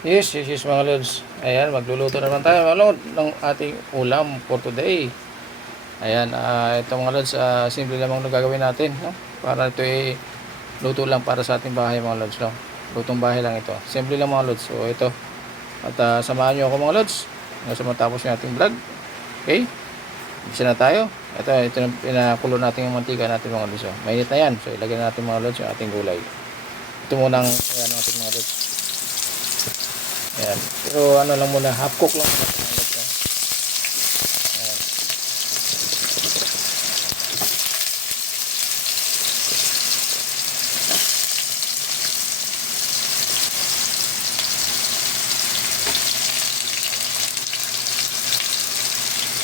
Yes, mga lods. Ayan, magluluto naman tayo mga lods ng ating ulam for today. Ayan, ito mga lods, simple lamang na gagawin natin, no? Para ito ay luto lang para sa ating bahay mga lods, no? Lutong bahay lang ito. Simple lang mga lods. So ito. At samahan nyo ako mga lods hanggang sa matapos yung ating vlog. Okay? Bisa na tayo. Ito na pinakulo natin yung mantika natin mga lods. Mainit na yan. So ilagay natin mga lods yung ating gulay. Ito munang ayan natin mga lods. Ayan. Pero ano lang muna, half cook lang muna mga lods. Ayan.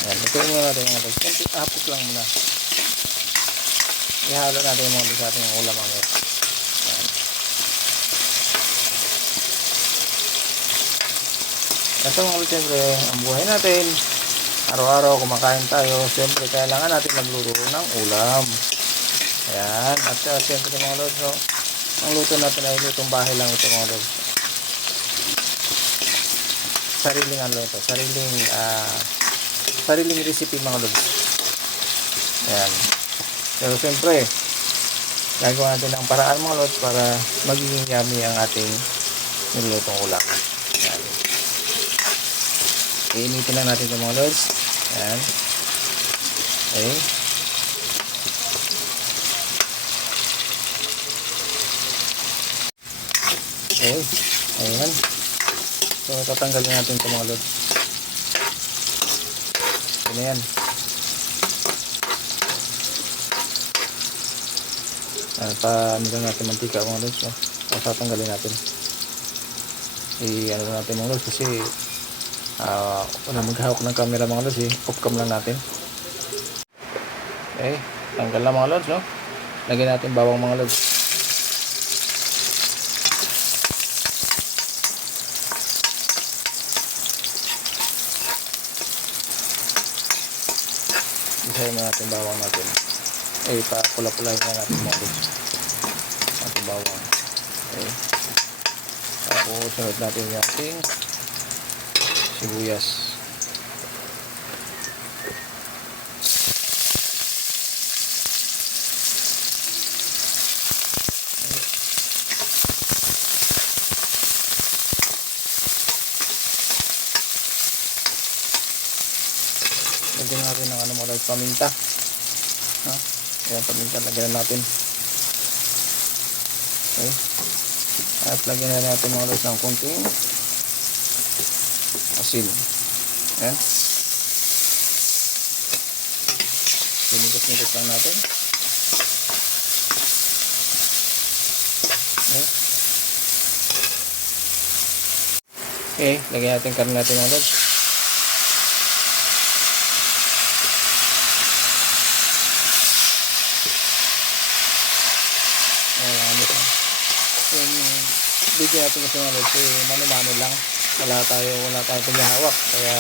Ayan. Lutuin muna natin mga lods. Half cook lang muna. Ihalo natin yung mga lods sa ating ulam mamaya. Ayan. Ito mga lods, siyempre, ang buhay natin. Araw-araw kumakain tayo. Siyempre, kailangan natin magluto ng ulam. Ayan. At siyempre mga lods, no? Ang luto natin ay lutong bahay lang ito mga lods. Sariling ano ito. Sariling recipe mga lods. Ayan. Pero siyempre, gagawa natin ng paraan mga lods para magiging yummy ang ating nilutong ulam. Ayan. Iinitin lang natin ito mga lods. Ayan. Okay. Okay. Ayan. So, tatanggalin natin ito mga lods. Ayan yan. Paano lang natin mantika mga lods. No? Tatanggalin natin. Ano natin mga lods kasi wala maghawak ng camera mga lods. Off cam lang natin. Okay. Tanggal na mga lods. No? Lagyan natin bawang mga lods. Isahin na natin bawang natin. Pula-pulahin na natin mga lods. Natin bawang. Okay. Tapos sunod natin yung ating sibuyas. Lagyan natin ng mga lods, paminta. Ayan, paminta, lagyan natin. Okay. At lagyan na natin mga lods ng konting asin. Ayan. Pinigas-nigas lang natin. Okay. Okay, lagyan natin karne natin mga lods. Yung video natin kasi mga lods mano-mano lang, wala tayong paghahawak, kaya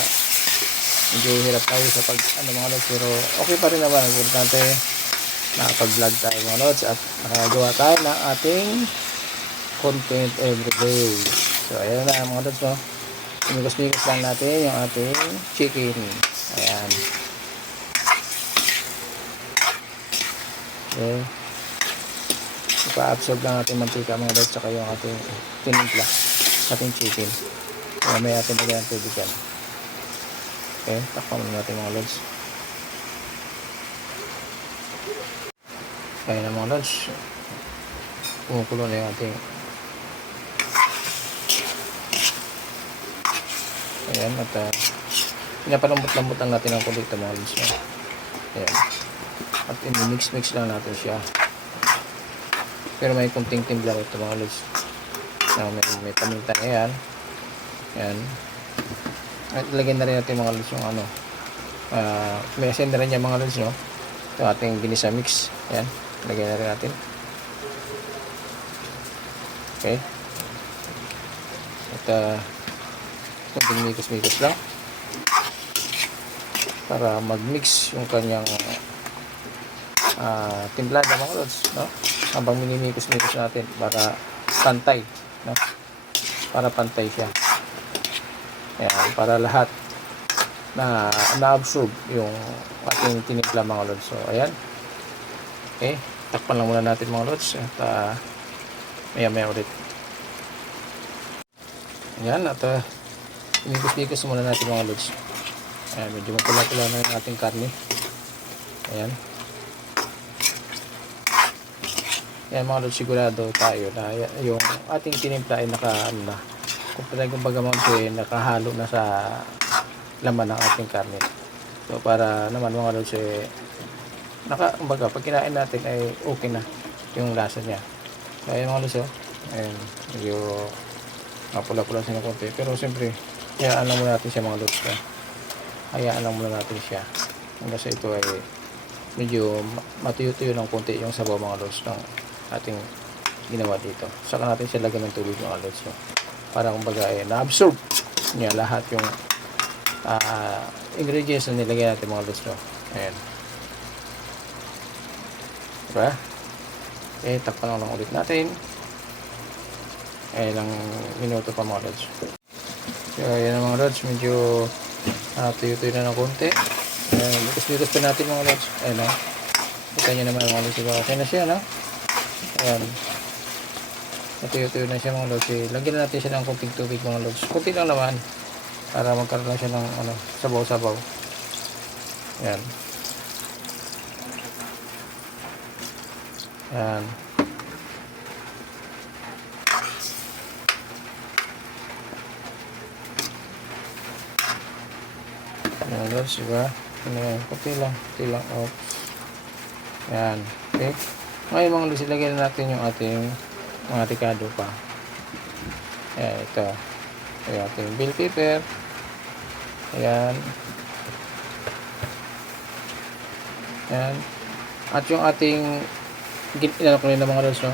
medyo hirap tayo sa mga lods, pero okay pa rin naman. Importante nakapag-vlog tayo mga lods at nakagawa tayo ng ating content everyday. So ayan na mga lods, no? Migos-migos lang natin yung ating chicken. Ayan. Okay. Ipa-absorb lang natin mantika mga lods, saka yung ating tinimpla ating chicken. So may ating lagyan ng tubig yan. Okay, takpan natin mga lods. Kaya na mga lods, kumukulo na yung ating ayan, at pinapalambot-lambot lang natin ang kulit mga lods. Ayan, at mix lang natin siya. Pero may kunting timpla ito mga lods. May paminta na yan. Ayan. At lagyan na rin natin mga lods yung may asin na rin yan mga lods, no? Ito ating ginisa mix. Ayan. Lagyan na rin natin. Okay. At kunting mikos-mikos lang para mag-mix yung kanyang timplada mga lods, no? Habang minimikos-mikos natin para pantay, no? Para pantay siya. Ayan, para lahat na na-absorb yung ating tinimpla mga lods. So, ayan. Okay, takpan lang muna natin mga lods at maya ulit. Ayan, at imikos-mikos muna natin mga lods. Ayan, medyo mapula-pula na yung ating karne. Ayan. Ayan mga lods, sigurado tayo na yung ating tinimpla ay kung talagang baga nakahalo na sa laman ng ating karne. So para naman mga lods kumbaga pag kinain natin ay okay na yung lasa niya. So ayan mga lods, ayan, medyo mapula-pula siya ng konti, pero siyempre hayaan lang muna natin siya mga lods. Hayaan lang muna natin siya hanggang sa ito ay medyo matuyo-tuyo ng konti yung sabaw mga lods ng ating ginawa dito. Saka natin siya lagyan ng tubig mga lods, para kumbaga na-absorb niya lahat yung ingredients na nilagay natin mga lods. Ayan, diba? Okay, takpan lang ulit natin. Ilang minuto pa mga lods. So ayan mga lods, medyo tuyo-tuyo na ng konti. Ayan, bukos-bukos pa natin mga lods. Ayan, kita nyo naman mga lods, okay na siya, no? Ayan, natuyo-tuyo na siya mga lods. Lagyan natin siya ng konting tubig mga lods, konti lang naman, para magkaroon lang siya ng sabaw-sabaw. Ayan. Ayan. Ayan lods, diba? Ayan, konti lang. Oh. Ayan, okay. Ngayon mga lods, ilagay na natin yung ating mga ricado pa. Ayan, ito. Ayan, ating bell pepper. Ayan. Ayan. At yung ating inano ko rin ng mga lods, no?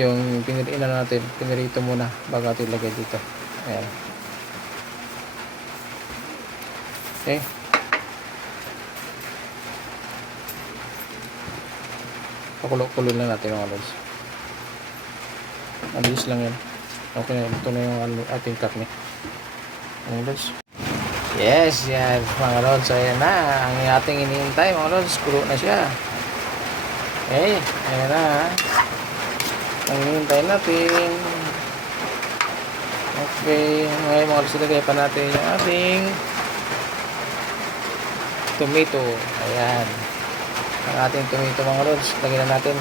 Yung pinirito muna bago natin ilagay dito. Ayan. Okay. Pakulo-kulo lang natin mga lods. Mabilis lang yan. Okay na, ito na yung ating karne. Mga lods. Yes, yan mga lods. Ayan na, ang ating iniintay mga lods. Kulo na siya. Okay, ayan na. Ang iniintay natin. Okay, ngayon mga lods, ilagay pa natin yung ating tomato. Ayan, ang ating tomato mga lods, lagyan na natin.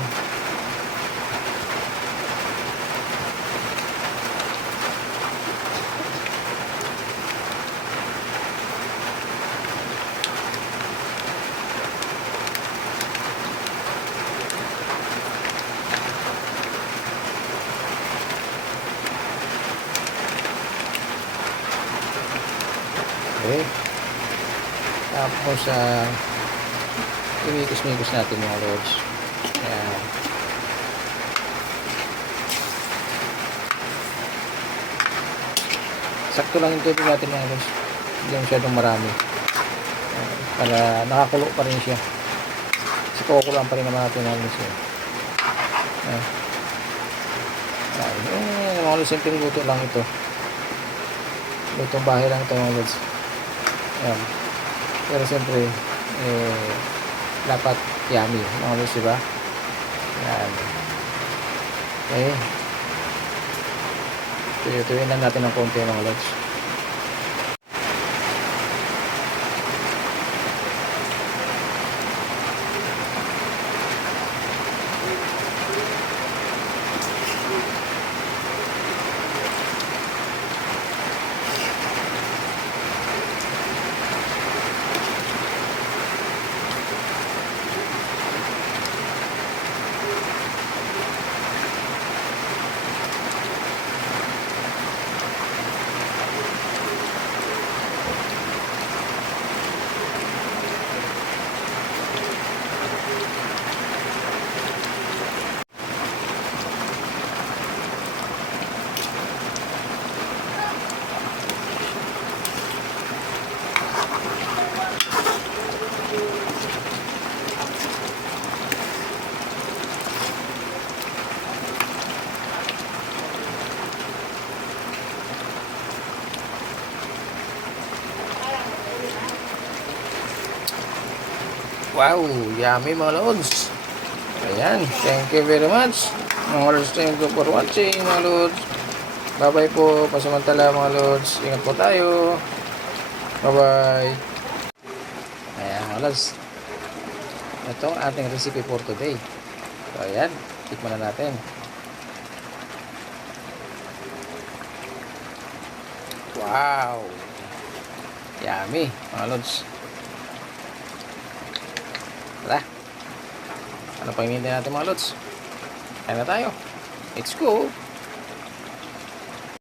Okay, tapos imikos-mikos natin mga lods. Ayan. Sakto lang yung tubig natin mga lods, hindi masyadong marami. Ayan. Para nakakulo pa rin siya, kasi kukulaan pa rin naman natin mga lods. Ayan. Ayan. Mga lods, simpleng luto lang ito, lutong bahay lang ito mga lods. Ayan. Pero siyempre dapat yummy mga lods, diba? Ayan. Okay, tuyo-tuyoin lang natin ng konti mga lods. Wow, yummy mga lods. Ayan, thank you very much. Mga lods, thank you for watching mga lods. Bye-bye po, pasamantala mga lods. Ingat po tayo. Bye-bye. Ayan mga lods. Ito ang ating recipe for today. So ayan, tikman na natin. Wow! Yummy mga lods. Tara. Ano pang hinihintay natin mga lods? Kaya na tayo. Let's go!